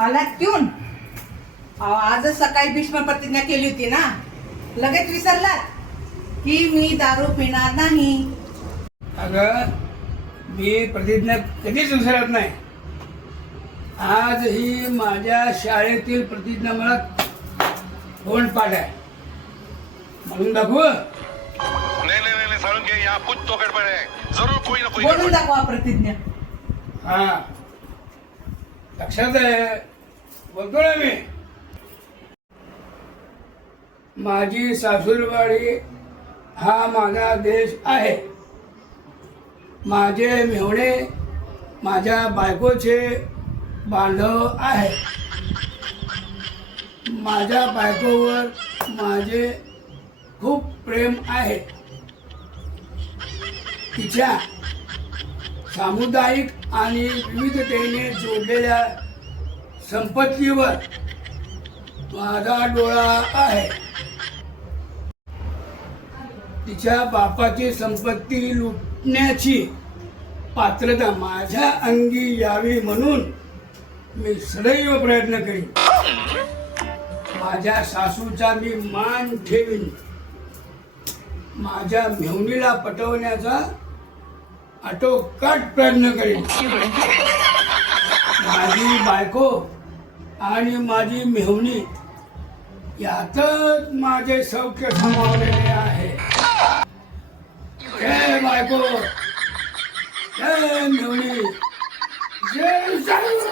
आलात क्यून? आजच सकाळी भीष्म प्रतिज्ञा केली होती ना, लगेच विसरलात की मी दारू पिणार नाही. अगं मी प्रतिज्ञा कधीच विसरत नाही. आज ही माझ्या शाळेतील प्रतिज्ञा मला तोंडपाठ आहे म्हणून दाखवू. नहीं नहीं नहीं साळुंखे, यहाँ कुछ तो गड़बड़ है. जरूर कोई ना कोई बोलून गड़बड़. दाखवा प्रतिज्ञा. हा लक्षात आहे, बोलतो ना मी. माझी सासूरवाडी हा माझा देश आहे. माझे मेहुणे माझ्या बायकोचे बांधव आहे. माझ्या बायकोवर माझे खूप प्रेम आहे. तिच्या सामुदायिक आणि विविधतेने जोडलेल्या संपत्तीवर माझा डोळा आहे. तिच्या बापाची संपत्ती लुटण्याची पात्रता माझ्या अंगी यावी म्हणून मी सदैव प्रयत्न करीन. माझ्या सासूचा मी मान ठेवीन. माझ्या मेहुणीला पटवण्याचा आटोकाट प्रयत्न करीन. माझी बायको आणि माझी मेहुणी यातच माझे सौख्य सामावलेले आहे. जय बायको, जय मेहुणी, जय सासू.